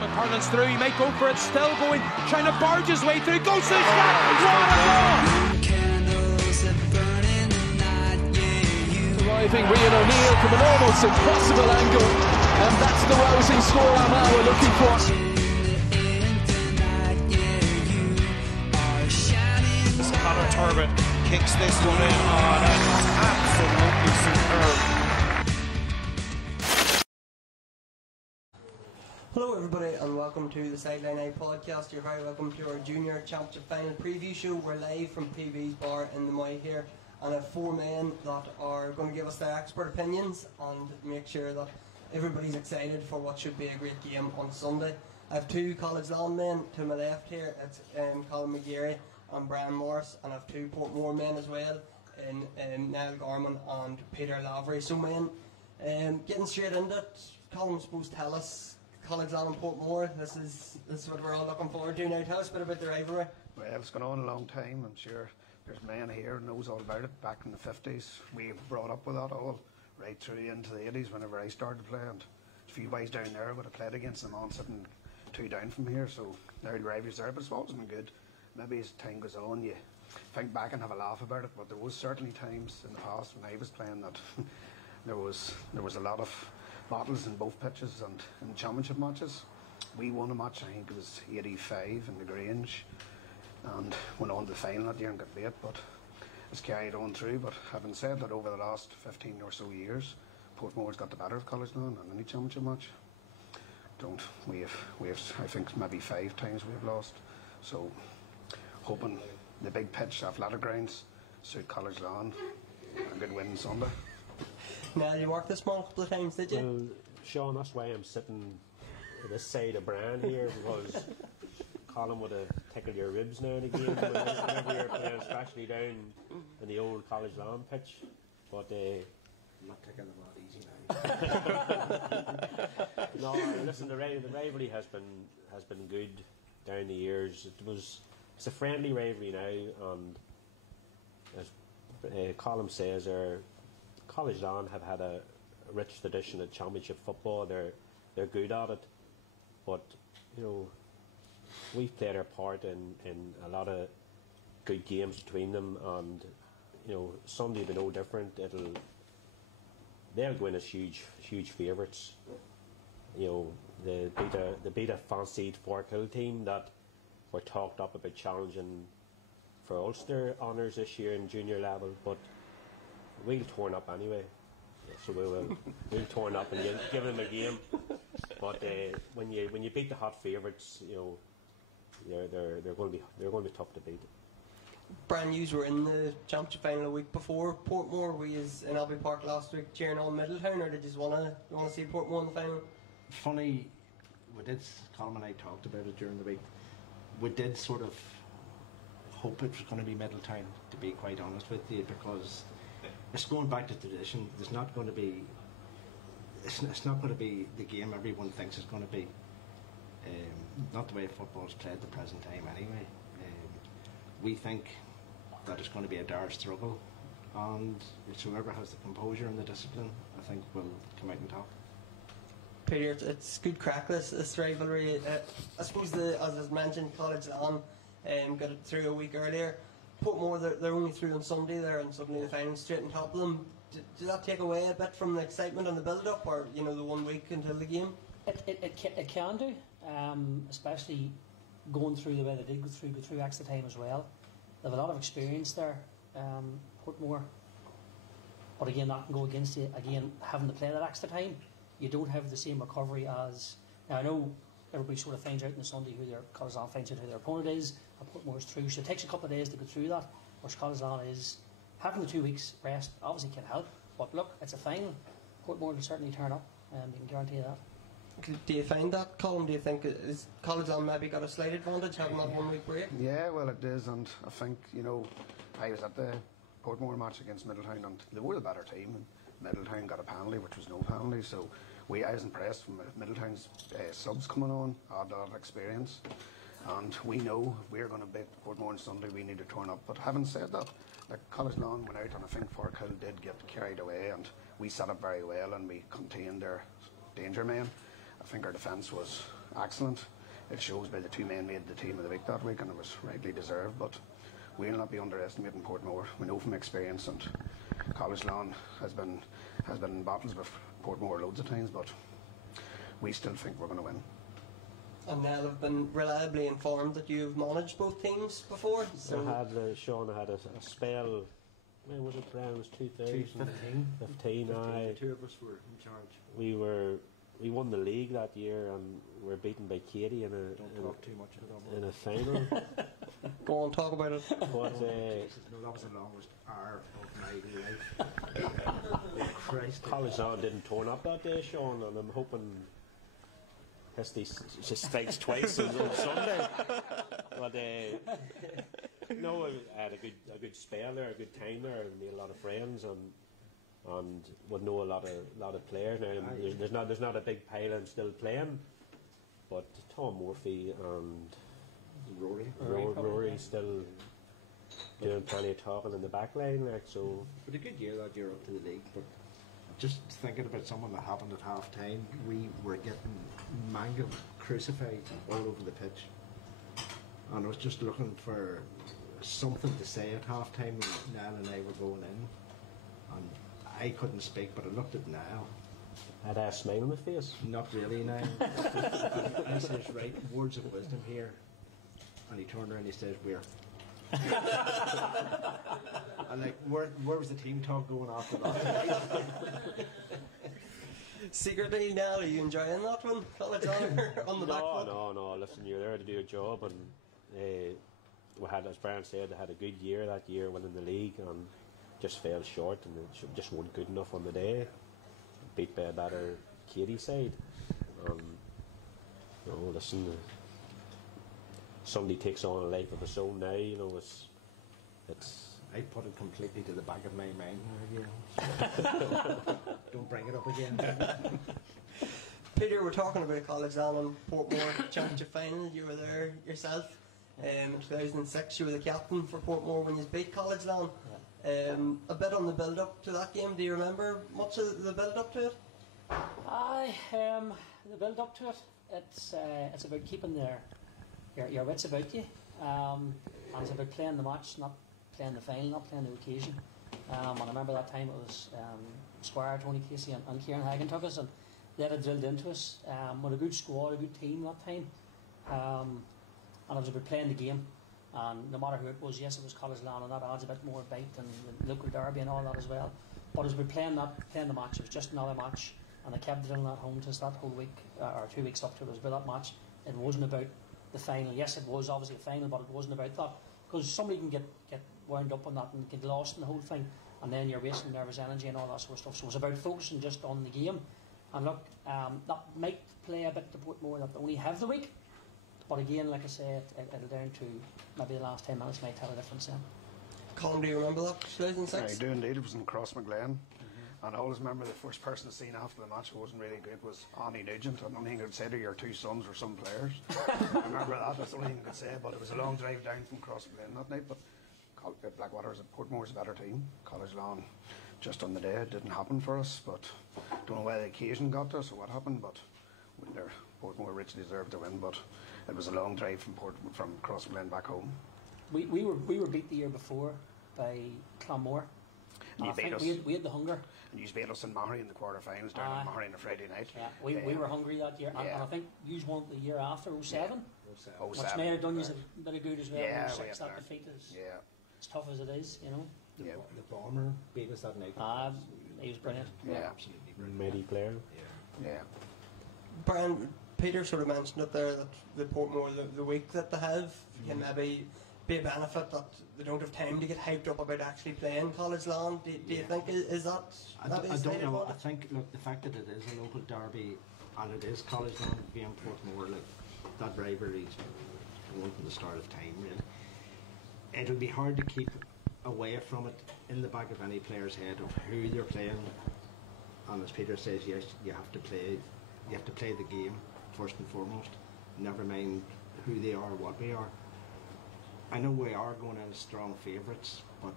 McCarlan's through, he might go for it, still going, trying to barge his way through, goes to the shot, what a goal! Arriving Rian O'Neill from an almost impossible angle, and that's the rousing score now we're looking for. Conor Turbot kicks this one in. Oh, that's absolutely superb. Hello everybody and welcome to the Sideline Eye podcast. You're very welcome to our Junior Championship Final preview show. We're live from PB's Bar in the Moy here, and I have four men that are going to give us their expert opinions and make sure that everybody's excited for what should be a great game on Sunday. I have two College Lawn men to my left here. It's Colm McGeary and Brian Morris, and I have two Portmore men as well, in Niall Gorman and Peter Lavery. So men, getting straight into it, Colm's supposed to tell us College Lawn and Portmore, this is what we're all looking forward to now. Tell us a bit about the rivalry. Well, it's gone on a long time. I'm sure there's men here who knows all about it. Back in the 50s, we brought up with that all right through into the 80s whenever I started playing. A few boys down there would have played against them on sitting two down from here, so there the rivalries there, but it's always been good. Maybe as time goes on you think back and have a laugh about it, but there was certainly times in the past when I was playing that there was a lot of battles in both pitches and in championship matches. We won a match, I think it was 85 in the Grange, and went on to the final that year and got late, but it's carried on through. But having said that, over the last 15 or so years, Portmore's got the better of College Lawn in any championship match. We have I think maybe 5 times we have lost. So hoping the big pitch athletic grounds suit College Lawn, a good win Sunday. Now you marked this one a couple of times, did you? Well, Sean, that's why I'm sitting this side of Brian here, because Colin would have tickled your ribs now and again whenever you're playing, especially down in the old College Lawn pitch. But I'm not taking them that easy now. no, listen, the rivalry has been good down the years. It's a friendly rivalry now, and as Colin says, College Lawn have had a rich tradition of championship football. They're good at it, but you know, we've played our part in a lot of good games between them, and you know, Sunday will be no different. They'll go in as huge favourites. You know, they beat a fancied Forkhill team that were talked up about challenging for Ulster honours this year in junior level, but we'll turn up anyway. So we'll turn up and give them a game. But when you beat the hot favourites, you know, they're going to be tough to beat. Brian, you were in the championship final a week before Portmore. Were you in Abbey Park last week cheering on Middletown, or did you want to see Portmore in the final? Funny, Colm and I talked about it during the week. We did sort of hope it was going to be Middletown, to be quite honest with you, because it's going back to tradition. It's not going to be the game everyone thinks it's going to be. Not the way football's played at the present time anyway. We think that it's going to be a dire struggle, and it's whoever has the composure and the discipline, I think, will come out on top. Peter, it's good crack, this rivalry. I suppose, as I mentioned, College Lawn got it through a week earlier. Portmore, they're only through on Sunday there, and suddenly the final straight on top of them. Does that take away a bit from the excitement and the build-up, or you know, the 1 week until the game? It can do, especially going through the way they did go through extra time as well. They have a lot of experience there, Portmore. But again, that can go against you. Again, having to play that extra time, you don't have the same recovery as. Now I know everybody sort of finds out on the Sunday who their College Lawn finds out who their opponent is, and Portmore's through. So it takes a couple of days to go through that. Whereas College Lawn is having the 2 weeks rest obviously can help. But look, it's a final. Portmore will certainly turn up, you can guarantee that. Do you find that, Colm? Do you think is College Lawn maybe got a slight advantage having that 1 week break? Yeah, well it is, and I think, you know, I was at the Portmore match against Middletown, and they were the better team, and Middletown got a penalty, which was no penalty, so I was impressed from Middletown's subs coming on, had a lot of experience, and we know if we're going to beat Portmore on Sunday, we need to turn up. But having said that, like, College Lawn went out, and I think Forkhill did get carried away, and we set up very well, and we contained their danger men. I think our defence was excellent. It shows by the two men made the team of the week that week, and it was rightly deserved. But we'll not be underestimating Portmore. We know from experience, and College Lawn has been in battles with Portmore loads of times, but we still think we're going to win. And Niall have been reliably informed that you've managed both teams before. So Sean had a spell. When was it? Brown was 2015. The two of us were in charge. We won the league that year and were beaten by Katie in a final. Go on, talk about it. But no, that was the longest hour of my life. Christ. College Lawn didn't turn up that day, Sean, and I'm hoping Hesty strikes twice on Sunday. But no, I had a good spell there, a good time there, and made a lot of friends, and would know a lot of players now. There's not a big pile I'm still playing, but Tom Murphy and Rory still doing plenty of talking in the back line, like so. But a good year that year up to the league. But just thinking about something that happened at half time, we were getting mangled, crucified all over the pitch, and I was just looking for something to say at half time when Niall and I were going in, and I couldn't speak, but I looked at Niall. Had a smile on my face. Not really, Niall. I says, right, words of wisdom here, and he turned around and he says, "Where?" And like, where was the team talk going after that? Secretly, Niall, are you enjoying that one? College on the back foot? No. Listen, you're there to do a job, and we had, as Brian said, they had a good year that year, winning the league, and just fell short, and they just weren't good enough on the day. Beat by a better Katie side. Listen, somebody takes on a life of its own now. You know, it's. I put it completely to the back of my mind. Don't bring it up again. Peter, we're talking about College Lawn and Portmore Championship final. You were there yourself. In 2006, you were the captain for Portmore when you beat College Lawn. A bit on the build-up to that game. Do you remember much of the build-up to it? The build-up to it. It's about keeping your wits about you. And it's about playing the match, not playing the final, not playing the occasion. And I remember that time it was Squire, Tony Casey and Kieran Hagan took us, and they had it drilled into us. With a good squad, a good team that time. And it was about playing the game. And no matter who it was, yes, it was College Lawn, and that adds a bit more bite and the local derby and all that as well. But it was about playing the match. It was just another match, and I kept drilling that home to us that whole week, or 2 weeks up to it. It was about that match. It wasn't about the final. Yes, it was obviously a final, but it wasn't about that, because somebody can get wound up on that and get lost in the whole thing, and then you're wasting nervous energy and all that sort of stuff. So it was about focusing just on the game. And look, that might play a bit to Portmore that they only have the week. But again, like I said, it'll down to maybe the last 10 minutes might tell a difference then. Colm, do you remember that, 2006? I do indeed. It was in Crossmaglen. And I always remember the first person I seen after the match who wasn't really good was Annie Nugent. I don't think I could say to your two sons were some players. I remember that. That's the only thing I could say. But it was a long drive down from Crossmaglen that night. But Blackwater's Portmore's a better team. College Lawn, just on the day, it didn't happen for us. But don't know why the occasion got to us or what happened. But Portmore richly deserved to win. But it was a long drive from Crossmaglen back home. We were beat the year before by Clonmore. You beat us. We had the hunger. And you beat us in Mahary in the quarterfinals down in Mahary on a Friday night. Yeah, we were hungry that year. And I think you won the year after, 07. Yeah. Which may have done you a bit of good as well. Yeah, 06, that defeat is as tough as it is, you know. The Bomber beat us that night. He was brilliant. Yeah, absolutely brilliant. Mighty player. Yeah. Brian, Peter sort of mentioned it there, that the Portmore, the week that they have, can maybe be a benefit that they don't have time to get hyped up about actually playing College Lawn. Do you think is that? I don't know. I think, look, the fact that it is a local derby and it is College Lawn being Portmore, like that rivalry is one from the start of time. Really, it'll be hard to keep away from it in the back of any player's head of who they're playing. And as Peter says, yes, you have to play the game first and foremost. Never mind who they are, what we are. I know we are going in as strong favourites, but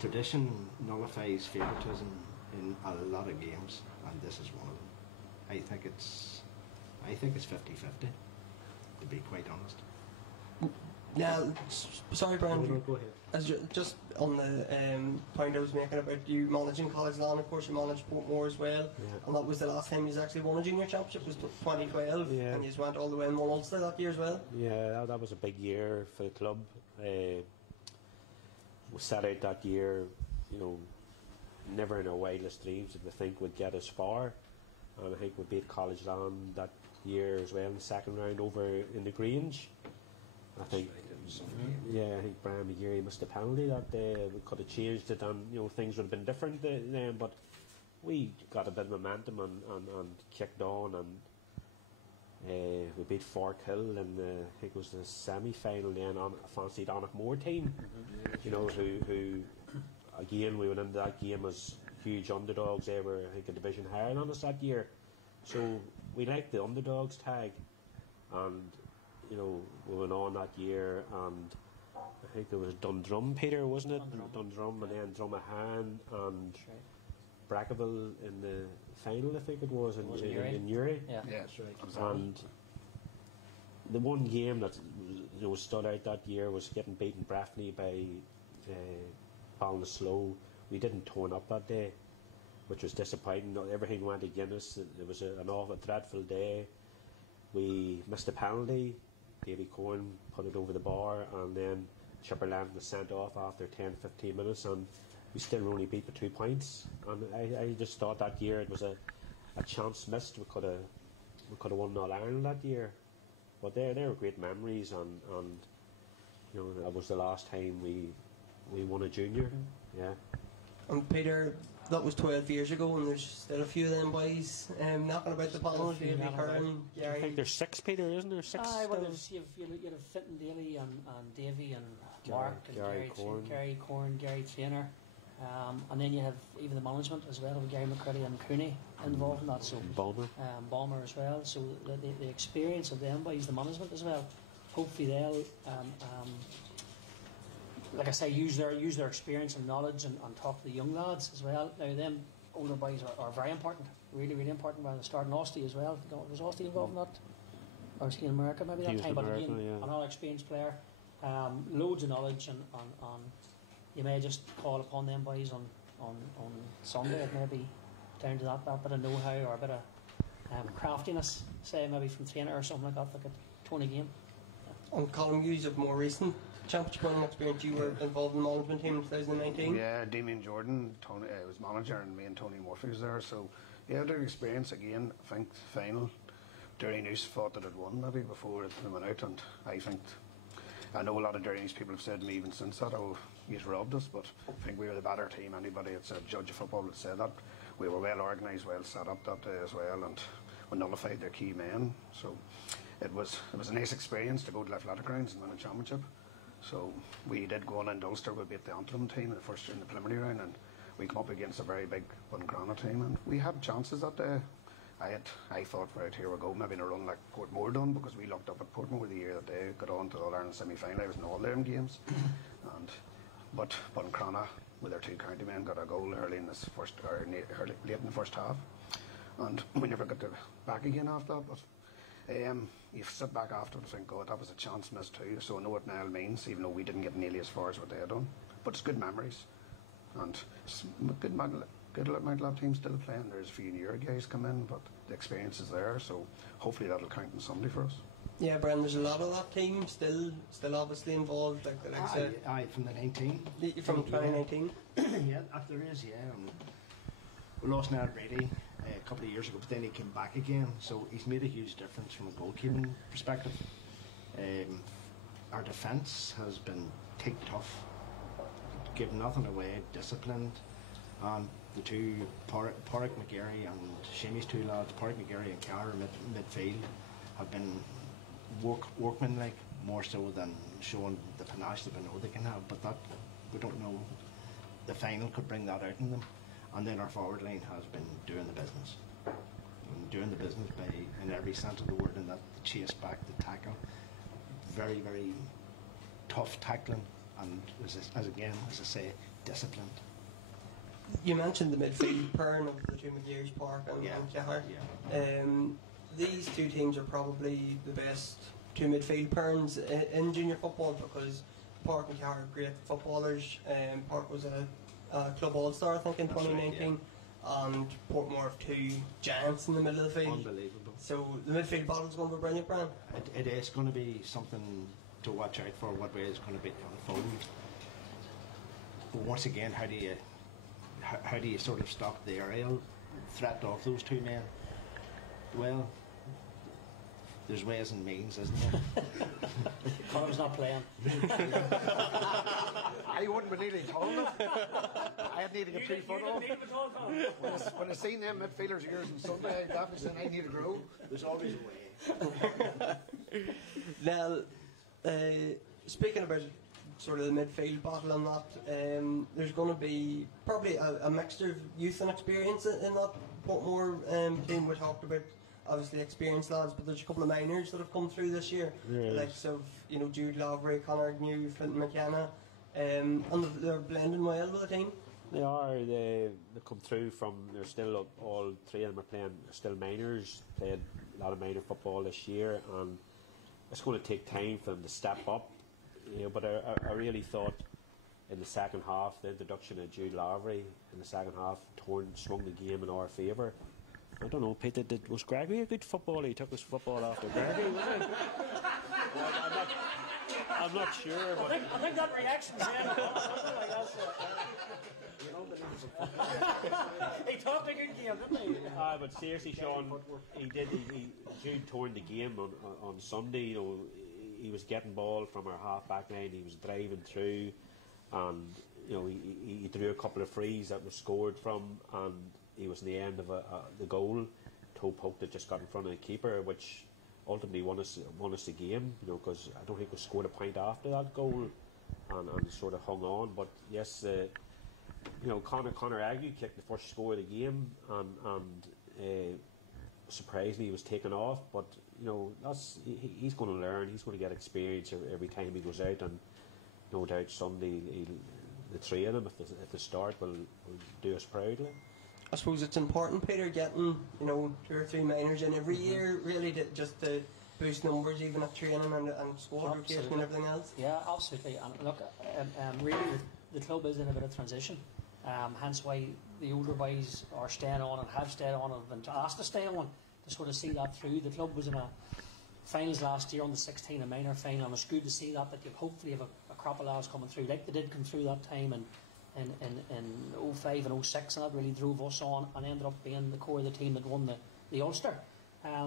tradition nullifies favouritism in a lot of games, and this is one of them. I think it's I think it's 50-50, to be quite honest. Yeah, sorry, Brian. No, go ahead. As just on the point I was making about you managing College Lawn, of course you managed Portmore as well, and that was the last time you actually won a junior championship, was 2012, and you went all the way in one Ulster that year as well. Yeah, that was a big year for the club. We set out that year, you know, never in our wildest dreams did we think we'd get as far, and I think we beat College Lawn that year as well in the second round over in the Grange. I think Brian McGeary missed a penalty that day. We could have changed it, and you know, things would have been different then. But we got a bit of momentum and kicked on, and we beat Forkhill in I think it was the semi-final then on a fancy Donaghmore team. You know, who again we went into that game as huge underdogs. They were, I think, a division higher than us that year. So we liked the underdogs tag, and you know, we went on that year, and I think it was Dundrum, Peter, wasn't it? Dundrum, and then Drumahan and Brackerville in the final, I think it was, in Uri. Yeah, that's right. And the one game that stood out that year was getting beaten Breffni by Ballinasloe. We didn't turn up that day, which was disappointing. Everything went against us. It was an awful, dreadful day. We missed a penalty. Davy Corn put it over the bar, and then Chipperland was sent off after 10-15 minutes, and we still were only beat by 2 points. And I just thought that year it was a chance missed. We could have won All Ireland that year. But they were great memories, and you know, that was the last time we won a junior. Yeah. And Peter, that was 12 years ago, and there's still a few of them boys knocking about the panel. Davy Curran, I think there's 6, Peter, isn't there? 6. Well, you'd have Fitton Daly and Davy and Mark and Gary Corn, Gary Trainer, and then you have even the management as well, with Gary McCready and Cooney involved in that. So Balmer as well. So the experience of them boys, the management as well. Hopefully they'll. Like I say, use their experience and knowledge and talk to the young lads as well. Now, them older boys are very important, really, really important. By the start, and Austin as well. Was Austin involved in that? Or was he in America maybe that time? But again, another experienced player, loads of knowledge, and you may just call upon them boys on Sunday. It may be down to that bit of know-how or a bit of craftiness, say maybe from trainer or something like that, like a Tony game. And Colm, you have more recent championship winning experience. You were involved in the management team in 2019. Yeah, Damien Jordan, Tony was manager, and me and Tony Murphy was there. So yeah, their experience again. I think the final, Derry News thought that it won maybe before it went out, and I know a lot of Derry News people have said to me even since that, oh, he's robbed us, but I think we were the better team. Anybody that's a judge of football would say that. We were well organised, well set up that day as well, and we nullified their key men. So it was a nice experience to go to the athletic grounds and win a championship. So we did go on into Ulster. We beat the Antrim team in the preliminary round, and we come up against a very big Buncrana team, and we had chances that day. I thought, right, here we go, maybe in a run like Portmore done, because we looked up at Portmore the year that they got on to the All-Ireland semi-final. I was in all their games, but Buncrana with their 2 county men got a goal early in this late in the first half, and we never got back again after that. But you sit back after and think, God, that was a chance missed too. So I know what Niall means, even though we didn't get nearly as far as what they had done. But it's good memories, and it's good Mount Lab team still playing. There's a few newer guys come in, but the experience is there. So hopefully that'll count on Sunday for us. Yeah, Brian, there's a lot of that team still obviously involved. From the 19. From 2019. Yeah, there is. Yeah, we lost Niall Brady a couple of years ago, but then he came back again, so he's made a huge difference from a goalkeeping perspective. Our defence has been ticked tough, give nothing away, disciplined, and the two, Porrick McGeary and Shamey's 2 lads, Porrick McGeary and Carr midfield, have been workmanlike more so than showing the panache that we know they can have, but that we don't know. The final could bring that out in them. And then our forward line has been doing the business. In every sense of the word, in that the chase back, the tackle, very, very tough tackling, and as I say, disciplined. You mentioned the midfield pairing of the two McGeary's, Park and Cahir. Yeah. these two teams are probably the best two midfield pairings in junior football, because Park and Carr are great footballers. Park was a club all-star, I think, in 2019, right, yeah. And Portmore have two giants in the middle of the field. Unbelievable. So the midfield battle is going to be brilliant, Brian. It is going to be something to watch out for, what way it's going to be unfold. But once again, how do you sort of stop the aerial threat of those two men? Well, there's ways and means, isn't there? Colm's not playing. I wouldn't be nearly tall enough. I'd need to get 3 foot off. When I seen them midfielders of yours on Sunday, I definitely said I need to grow. There's always a way. Now, speaking about sort of the midfield battle and that, there's going to be probably a mixture of youth and experience in that Portmore team. We talked about obviously experienced lads, but there's a couple of minors that have come through this year, the likes of Jude Lavery, Conor New, Flinton McKenna, and they're blending well with the team. They are. They come through from. They're still all three of them are playing. Still minors. Played a lot of minor football this year, and it's going to take time for them to step up. But I really thought in the second half, the introduction of Jude Lavery in the second half swung the game in our favour. I don't know, Peter, was Gregory a good footballer? He took his football after Gregory, wasn't he? I'm not sure. But I think that reaction's He talked a good game, didn't he? But seriously, Sean, Jude turned the game on Sunday. He was getting ball from our half-back line. He was driving through, and he drew a couple of frees that were scored from, and he was in the end of the goal. Toe poke that just got in front of the keeper, which ultimately won us the game. Because I don't think we scored a point after that goal, and sort of hung on. But yes, Conor Agnew kicked the first score of the game, and surprisingly he was taken off. But he's going to learn. He's going to get experience every time he goes out, and no doubt Sunday the three of them at the start will do us proudly. I suppose it's important, Peter, getting 2 or 3 minors in every year, really, just to boost numbers, even at training and squad rotation and everything else. Yeah, absolutely. And look, really, the club is in a bit of transition. Hence why the older boys are staying on and have stayed on and have been asked to stay on to sort of see that through. The club was in a finals last year on the 16, a minor final, and it's good to see that you hopefully have a crop of lads coming through, like they did come through that time in 05 and 06, and that really drove us on and ended up being the core of the team that won the Ulster.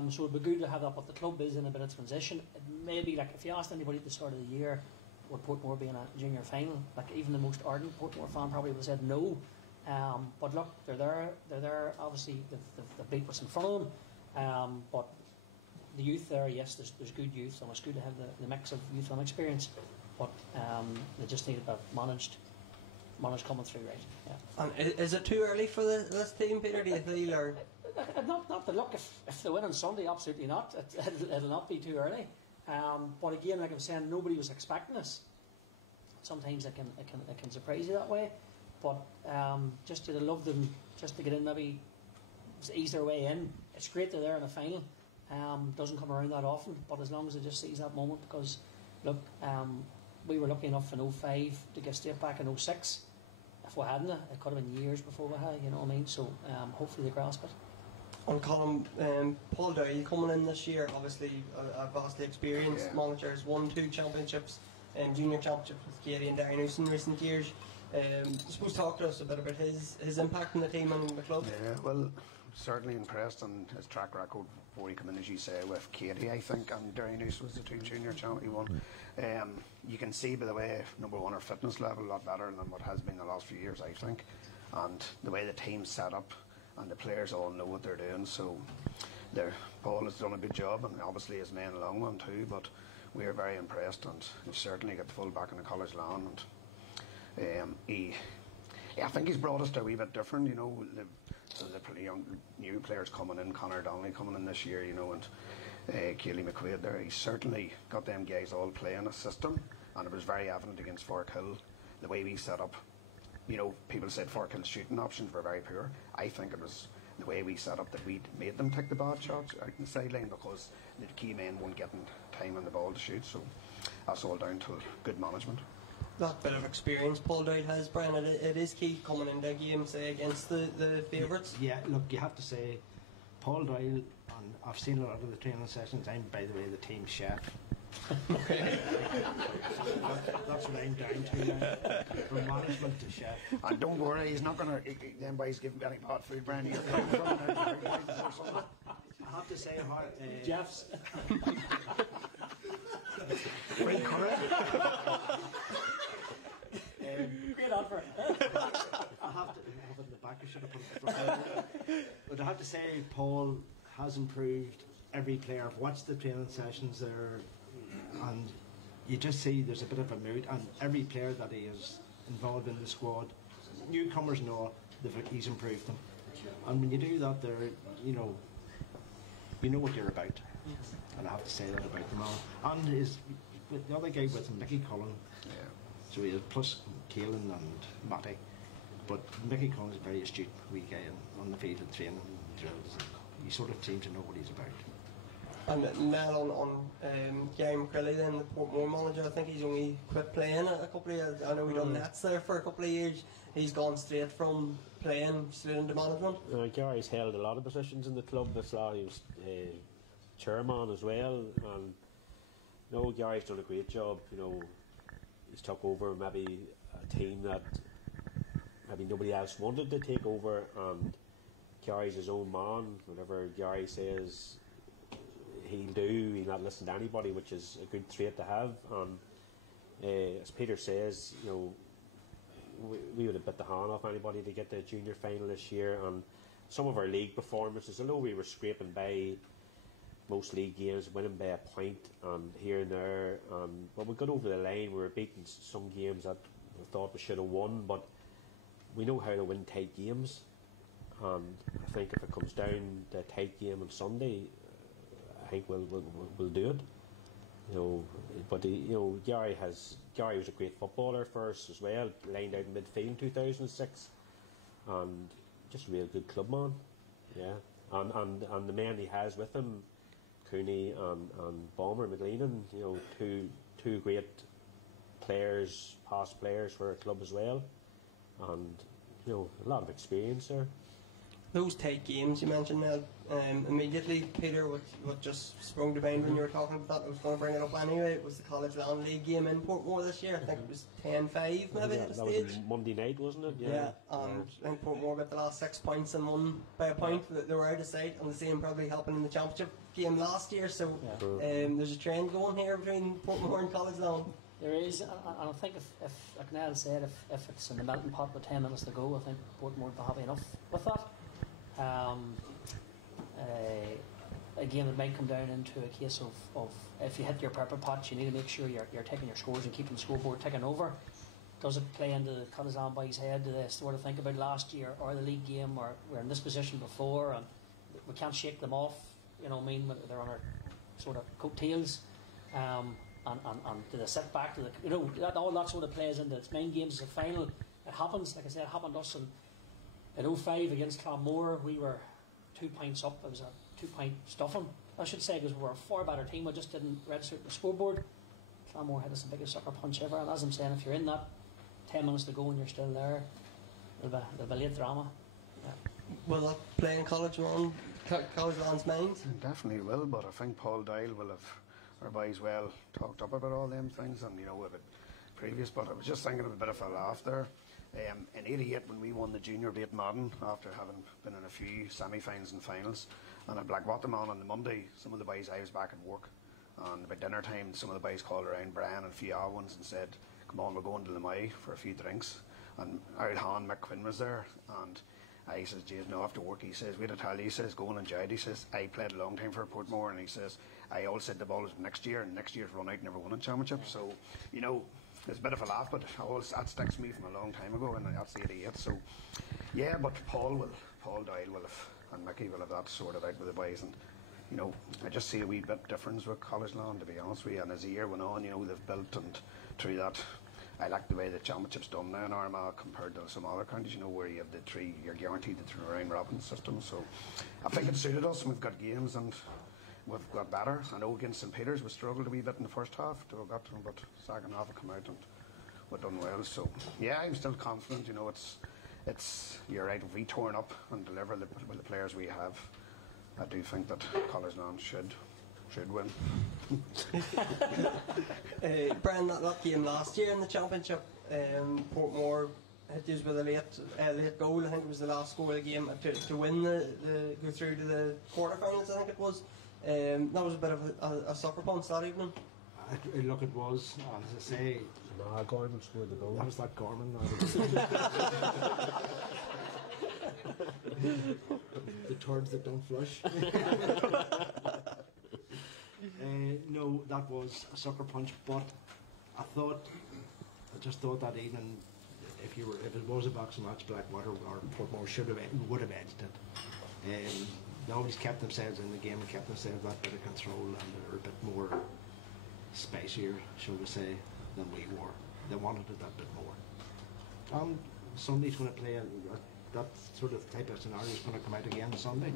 So it'd be good to have that, but the club is in a bit of transition. It may be like, if you asked anybody at the start of the year, would Portmore be in a junior final? Like, even the most ardent Portmore fan probably would have said no. But look, they're there. Obviously, they've beat what's in front of them. But the youth there, yes, there's good youth, and it's good to have the mix of youth and experience. But they just need a bit managed coming through, right? Yeah. And is it too early for this team, Peter? Do you feel, or not the look? If they win on Sunday, absolutely not. It'll not be too early. But again, like I was saying, nobody was expecting us. Sometimes it can surprise you that way. But just to love them, just to get in, maybe ease their way in. It's great they're there in a final. Doesn't come around that often. But as long as they just seize that moment, because look, we were lucky enough in 05 to get straight back in 06. If we hadn't, it could have been years before we had. You know what I mean? So hopefully they grasp it. On Colm, Paul Doyle coming in this year, obviously a vastly experienced manager, has won 2 championships, junior championships with Katie and Darren in recent years. I suppose talk to us a bit about his impact on the team and the club. Yeah, well, certainly impressed on his track record before he came in, as you say, with Katie, I think, and Darren was the 2 junior champion he won. You can see by the way, number one, our fitness level a lot better than what has been the last few years, I think, and the way the team's set up and the players all know what they're doing. So Paul has done a good job, and obviously his men along with him too, but we are very impressed, and we've certainly got the full back in the college lawn, and I think he's brought us to a wee bit different, the young new players coming in, Conor Donnelly coming in this year, and Keely McQuaid there. He's certainly got them guys all playing a system, and it was very evident against Forkhill, the way we set up. People said Forkhill's shooting options were very poor. I think it was the way we set up that we made them take the bad shots out in the sideline because the key men weren't getting time on the ball to shoot. So that's all down to good management. That bit of experience Paul Doyle has, Brian, it is key coming into a game, say, against the favourites. Yeah, look, you have to say, Paul Doyle, and I've seen a lot of the training sessions, I'm, by the way, the team chef. That's what I'm down to now, from management to chef. And don't worry, he's not going to, them boys give him any hot food, Brian. I have to say, Jeff's. Great correct. Great offer. I have it in the back, I should have put it in the front. But I have to say, Paul has improved every player. I've watched the training sessions there, and you just see there's a bit of a mood, and every player that he is involved in the squad, newcomers and all, he's improved them. And when you do that, there, you know what you're about. And I have to say that about them all. And with the other guy with him, Mickey Cullen. Yeah. So he is plus Keelan and Matty. But Mickey Cullen is a very astute wee guy on the field and training and drills. And he sort of seems to know what he's about. And Mel on Gary McCrilly, then the Portmore manager, I think he's only quit playing a couple of years. I know he done nets there for a couple of years. He's gone straight from playing straight into management. Gary's held a lot of positions in the club. He was chairman as well, and Gary's done a great job. He's took over maybe a team that maybe nobody else wanted to take over, and Gary's his own man. Whatever Gary says, he'll do. He'll not listen to anybody, which is a good trait to have. And as Peter says, we would have bit the hand off anybody to get the junior final this year. And some of our league performances, although we were scraping by most league games, winning by a point and here and there, but we got over the line. We were beating some games that we thought we should have won, but we know how to win tight games. And I think if it comes down to a tight game on Sunday, I think we'll do it. But Gary was a great footballer for us as well. Lined out in midfield in 2006, and just a real good club man. Yeah, and the men he has with him, Cooney and Bomber McLean, two great players, past players for our club as well, and a lot of experience there. Those tight games you mentioned, Mel, immediately, Peter, what just sprung to mind when you were talking about that, I was going to bring it up anyway, it was the College Land League game in Portmore this year. I think it was 10-5 maybe at a stage. Was Monday night, wasn't it? Yeah, and I think Portmore got the last 6 points and won by a point. They were out of sight, and the same probably happened in the championship game last year, so there's a trend going here between Portmore and College Land. There is, and I think if like Niall said, if it's in the melting pot with 10 minutes to go, I think Portmore will be happy enough with that. Again, it might come down into a case of if you hit your purple patch, you need to make sure you're taking your scores and keeping the scoreboard ticking over. Does it play into the College Land boys' head? Do they sort of think about last year or the league game, or we're in this position before and we can't shake them off? They're on our sort of coattails. And do they sit back to all that sort of plays into its main games as a final. It happens, like I said, it happened to us in 2005 against Clonmore. We were 2 points up. It was a 2-point stuffing, I should say, because we were a far better team. We just didn't register the scoreboard. Clonmore had us the biggest sucker punch ever, and as I'm saying, if you're in that 10 minutes to go and you're still there, there'll be late drama. Yeah. Will that play in College Land's minds? Definitely will, but I think Paul Doyle will have our boys well talked up about all them things, and with it previous. But I was just thinking of a bit of a laugh there. In '88, when we won the junior beat Madden after having been in a few semi-finals and finals, and at Blackwater on the Monday, some of the boys, I was back at work, and about dinner time, some of the boys called around Brian and a few other ones and said, "Come on, we're going to Lamay for a few drinks." And our hand Mick Quinn was there, and he says, "James, no, after work," he says, "Wait a tell you," he says, "go and enjoy it." He says, "I played a long time for Portmore," and he says, "I always said the ball was next year, and next year's run out, never won a championship." So, it's a bit of a laugh, but that sticks me from a long time ago, and that's '88. So, yeah, but Paul Doyle will have, and Mickey will have that sorted out with the boys, and I just see a wee bit difference with College Land, to be honest with you. And as the year went on, they've built, and through that I like the way the championship's done now in Armagh compared to some other counties, where you have the three, you're guaranteed the 3 round robin system. So I think it suited us, and we've got games and we've got better. I know against St Peter's we struggled a wee bit in the first half, but second half we come out and we've done well. So yeah, I'm still confident. It's you're right. If we turn up and deliver with the players we have, I do think that College Land should win. Brian, that game last year in the championship, Portmore hit us with a late goal. I think it was the last goal of the game to win go through to the quarterfinals. I think it was. That was a bit of a sucker punch that evening. Look, it was, as I say. Niall Gorman scored the goal. That was that Gorman. The turds that don't flush. No, that was a sucker punch. But I just thought that evening, if it was a boxing match, Blackwater or Portmore would have edged it. They always kept themselves in the game and kept themselves that bit of control, and they were a bit more spicier, shall we say, than we were. They wanted it that bit more. Sunday's going to play that sort of type of scenario is going to come out again Sunday. Yeah.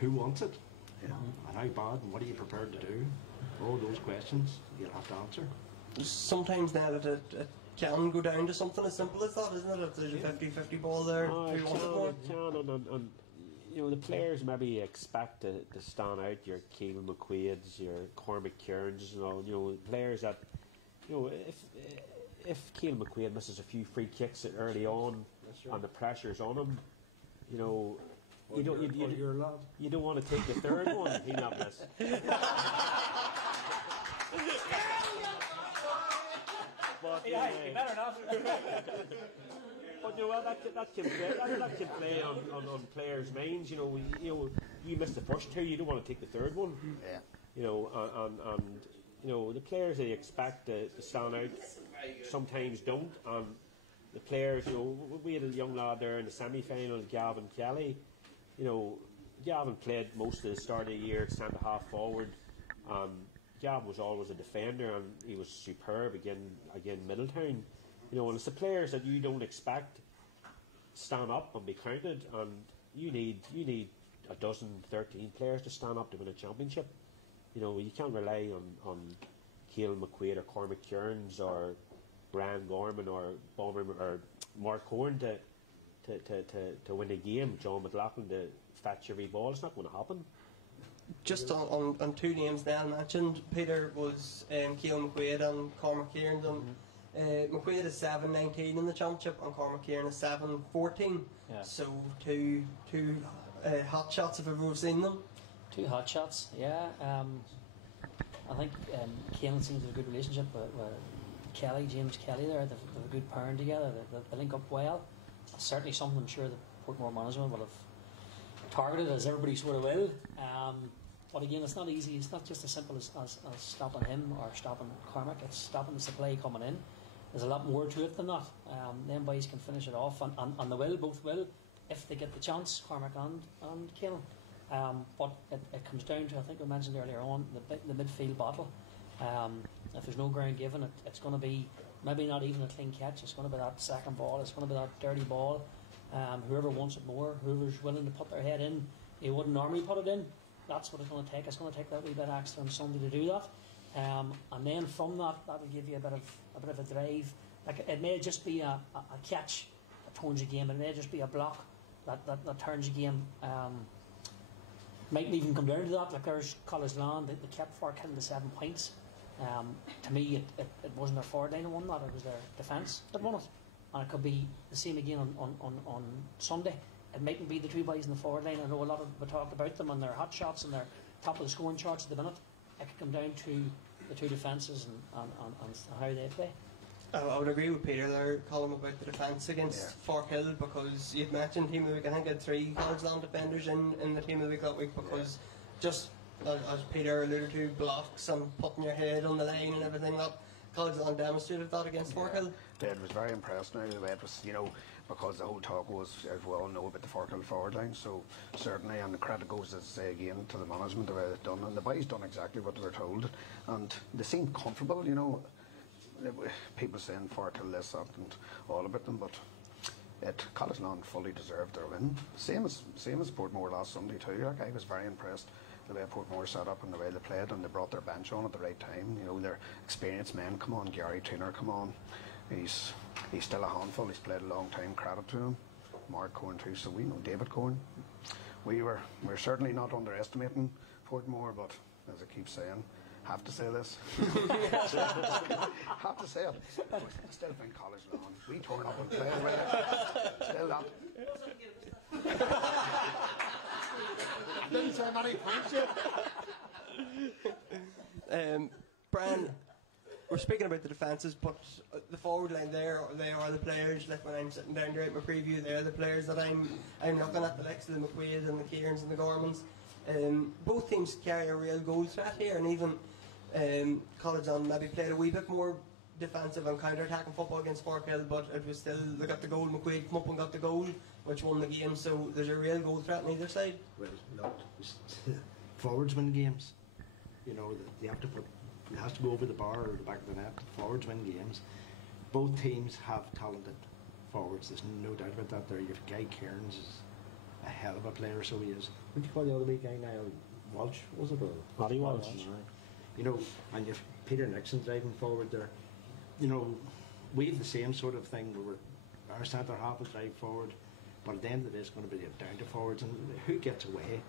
Who wants it? Yeah. And how bad? And what are you prepared to do? All those questions you'll have to answer. Sometimes now that it can go down to something as simple as that, isn't it? If there's a 50-50 ball there, who wants it more? The players maybe expect to stand out your Keelan McQuaids, your Cormac Kearns, players that, if Keelan McQuaid misses a few free kicks early on, right, and the pressure's on him, you don't want to take the third one. He not miss. But you better not. But that can play on players' minds. You miss the first two, you don't want to take the third one. Yeah. And the players they expect to stand out sometimes don't. And the players, we had a young lad there in the semi-final, Gavin Kelly. Gavin played most of the start of the year centre half forward. Gavin was always a defender, and he was superb again Middletown. And it's the players that you don't expect stand up and be counted, and you need a dozen, 13 players to stand up to win a championship. You can't rely on Keelan McQuaid or Cormac Kearns or Brian Gorman or Mark Horn to win a game. John McLaughlin to fetch every ball. It's not going to happen. Just on two names now mentioned, Peter was Keelan McQuaid and Cormac Kearns. McQuaid is 7-19 in the championship, and Cormac Kearns is 7-14. Yeah. So two hot shots, if you've ever seen them. Two hot shots, yeah. I think Keelan seems to have a good relationship with James Kelly there. They've a good pairing together. They link up well. Certainly something I'm sure the Portmore management will have targeted, as everybody sort of will. But again, it's not easy. It's not just as simple as stopping him or stopping Cormac. It's stopping the supply coming in. There's a lot more to it than that. Them boys can finish it off, and they will, both will, if they get the chance, Cormac and Keelan. But it comes down to, I think we mentioned earlier on, the midfield battle. If there's no ground given, it's going to be maybe not even a clean catch. It's going to be that second ball. It's going to be that dirty ball. Whoever wants it more, whoever's willing to put their head in, they wouldn't normally put it in. That's what it's going to take. It's going to take that wee bit extra on Sunday to do that. And then from that'll give you a bit of a drive. Like it may just be a catch that turns a game. It may just be a block that turns a game. Mightn't even come down to that. Like there's College Land, they kept Farkhill to 7 points. To me, it wasn't their forward line that won that. It was their defence that won it. And it could be the same again on Sunday. It mightn't be the two boys in the forward line. I know a lot of we talked about them and their hot shots and their top of the scoring charts at the minute. It could come down to the two defences and how they play. I would agree with Peter there, Colm, about the defence against Farkhill, because you'd mentioned team of the week. I think I had 3 College Land defenders in the team of the week that week, because just as Peter alluded to, blocks and putting your head on the line and everything, that College Land demonstrated that against Farkhill. It was very impressed now the way it was, because the whole talk was, as we all know, about the Farkhill forward line. So certainly, and the credit goes, as I say again, to the management the way it's done, and the boys done exactly what they were told, and they seemed comfortable. people saying far till this and all about them, but College Lawn fully deserved their win. Same as Portmore last Sunday too. Like, I was very impressed the way Portmore set up and the way they played, and they brought their bench on at the right time. You know, their experienced men come on. Gary Trainer come on. He's still a handful. He's played a long time. Credit to him. Mark Corn too. So we know David Corn. We're certainly not underestimating Portmore, but as I keep saying, have to say this. Have to say it. I still think College Lawn. We turn up and play with it. Still that. I didn't say many points yet. Brian, we're speaking about the defences, but the forward line there, they are the players. Like when I'm sitting down to write my preview, they're the players that I'm looking at, the likes of the McQuaid and the Kieran's and the Gormans. Both teams carry a real goal threat here, and even College Lawn maybe played a wee bit more defensive and counter-attacking football against Farkhill, but it was still, they got the goal. McQuaid come up and got the goal, which won the game. So there's a real goal threat on either side. Well, look, forwards win games. You know, they have to put, it has to go over the bar or the back of the net. Forwards win games. Both teams have talented forwards. There's no doubt about that. There, you've Guy Cairns is a hell of a player, so he is. What do you call the other wee guy now? Walsh, was it? Paddy Walsh. You know, and you've Peter Nixon driving forward there. You know, we have the same sort of thing where our centre half will drive forward, but at the end of the day, it's going to be down to forwards and who gets away,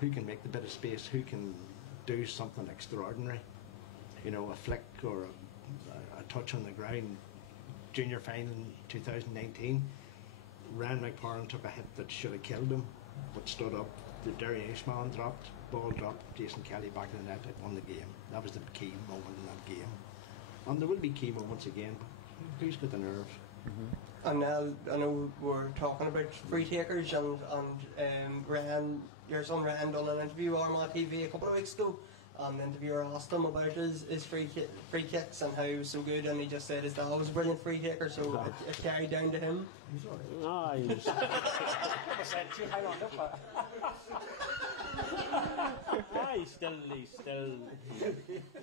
who can make the bit of space, who can do something extraordinary. You know, a flick or a touch on the ground. Junior final in 2019, Ryan McParron took a hit that should have killed him, but stood up. The Derry Ishmael dropped, ball dropped, Jason Kelly back in the net, it won the game. That was the key moment in that game. And there will be key moments again, but who's got the nerves? Mm-hmm. And now, I know we're talking about free takers, and Ryan, your son Ryan done an interview on Armagh TV a couple of weeks ago, and the interviewer asked him about his free kicks and how he was so good, and he just said his dad was a brilliant free kicker, so it carried down to him. No, he was...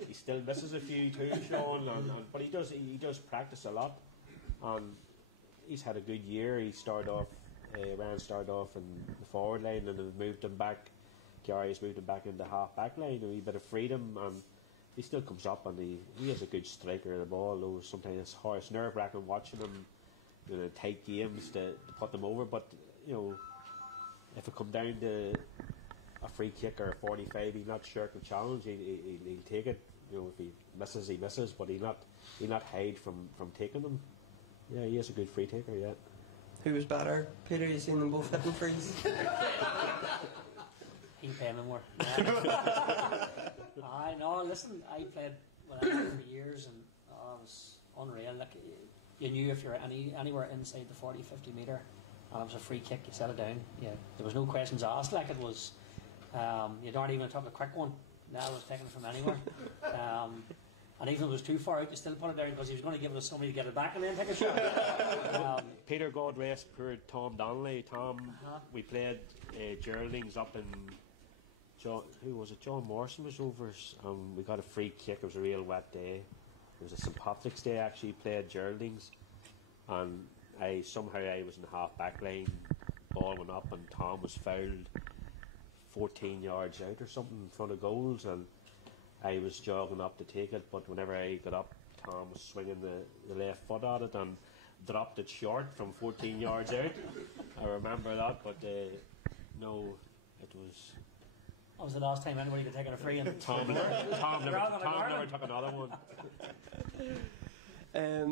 he still misses a few too, Sean, but he does practice a lot, and he's had a good year. Ryan started off in the forward line, and then moved him back. Gary's moved him back into the half back line, a wee bit of freedom, and he still comes up, and he is a good striker of the ball. Though sometimes it's nerve-wracking watching him, you know, tight games to put them over, but you know, if it come down to a free kick or a 45, he's not shirk the challenge. He'll take it. You know, if he misses, he misses, but he'll not hide from taking them. Yeah, he is a good free taker. Yeah. Who was better, Peter? You seen them both hitting frees? He paid me more. I know. Listen, I played with him for years, and it was unreal. Like, you knew if you're anywhere inside the 40-50 metre, and it was a free kick, you set it down. Yeah, there was no questions asked. Like, it was, you don't even took a quick one. Now it was taken from anywhere. And even if it was too far out, you still put it down because he was going to give it to somebody to get it back and then take a shot. Peter, God rest poor Tom Donnelly. Tom, we played Geraldines up in. John Morrison was over. We got a free kick. It was a real wet day. It was a St Patrick's Day actually. Played Geraldines, and I was in the half back line. Ball went up, and Tom was fouled 14 yards out or something in front of goals, and I was jogging up to take it. But whenever I got up, Tom was swinging the left foot at it and dropped it short from 14 yards out. I remember that, but no, it was. That was the last time anybody could take a free. And Tom never took another one.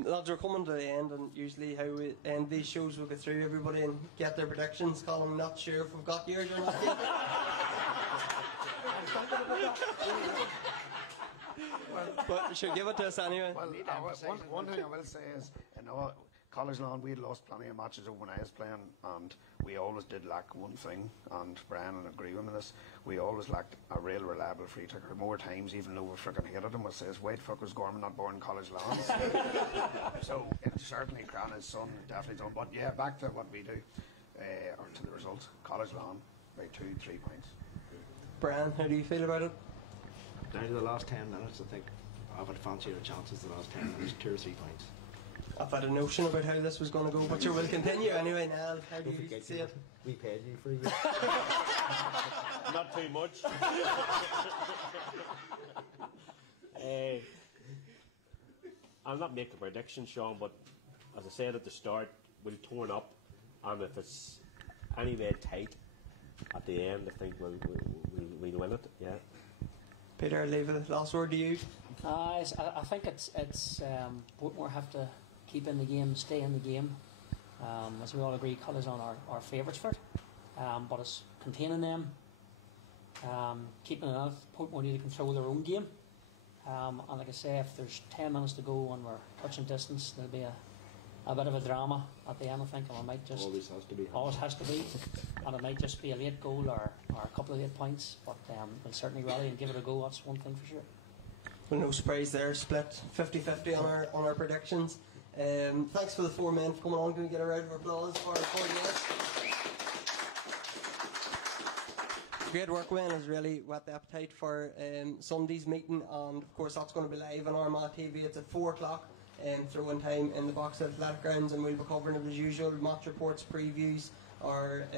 Lads, we're coming to the end, and usually how we end these shows, we'll go through everybody and get their predictions. Colm, not sure if we've got yours or not. But we should give it to us anyway. Well, one thing I will say is, you know, College Lawn, we had lost plenty of matches over when I was playing, and we always did lack one thing, and Brian will agree with me this, we always lacked a real reliable free taker. More times, even though we freaking hated him, we says, wait, fuck, was Gorman not born in College Lawn? So it's certainly Grana's son, definitely done. But yeah, back to what we do, or to the results. College Lawn by 2-3 points. Brian, how do you feel about it? Down to the last 10 minutes, I think I would fancy our chances the last 10 minutes, 2 or 3 points. I've had a notion about how this was going to go, but you will continue anyway. Niall, how do you see it? We paid you for you. Not too much. I'll not make a prediction, Sean, but as I said at the start, we'll turn up, and if it's anyway tight at the end, I think we'll win it. Yeah. Peter, leave the last word to you. I think it's Portmore have to keep in the game, stay in the game. As we all agree, colours on our favourites for it, but it's containing them, keeping it out. Portmore need to control their own game, and like I say, if there's 10 minutes to go and we're touching distance, there'll be a bit of a drama at the end, I think, and it might just Always has to be, and it might just be a late goal or a couple of late points, but we'll certainly rally and give it a go. That's one thing for sure. Well, no surprise there, split 50-50 on our predictions. Thanks for the 4 men for coming on. Can we get a round of applause for you? Great work, Wayne. Has really whet the appetite for Sunday's meeting, and of course that's going to be live on Armagh TV. It's at 4 o'clock. Throw-in time in the Box Athletic Grounds, and we'll be covering it as usual. Match reports, previews, our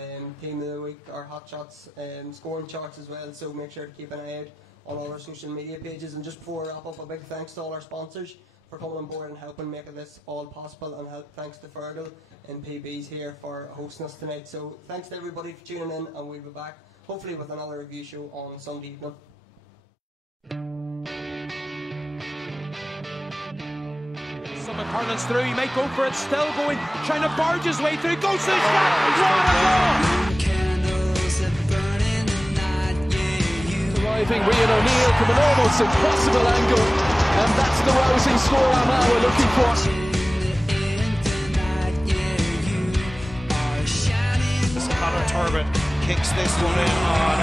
team of the week, our hot shots, scoring charts as well. So make sure to keep an eye out on all our social media pages. And just before we wrap up, a big thanks to all our sponsors for coming on board and helping making this all possible, and thanks to Fergal and PBs here for hosting us tonight. So thanks to everybody for tuning in, and we'll be back hopefully with another review show on Sunday evening. Hurlings through, he might go for it, still going, trying to barge his way through, goes to the shot, what a goal! Arriving Rian O'Neill from an almost impossible angle, and that's the rousing score Armagh were looking for. Connor Turbin kicks this one in on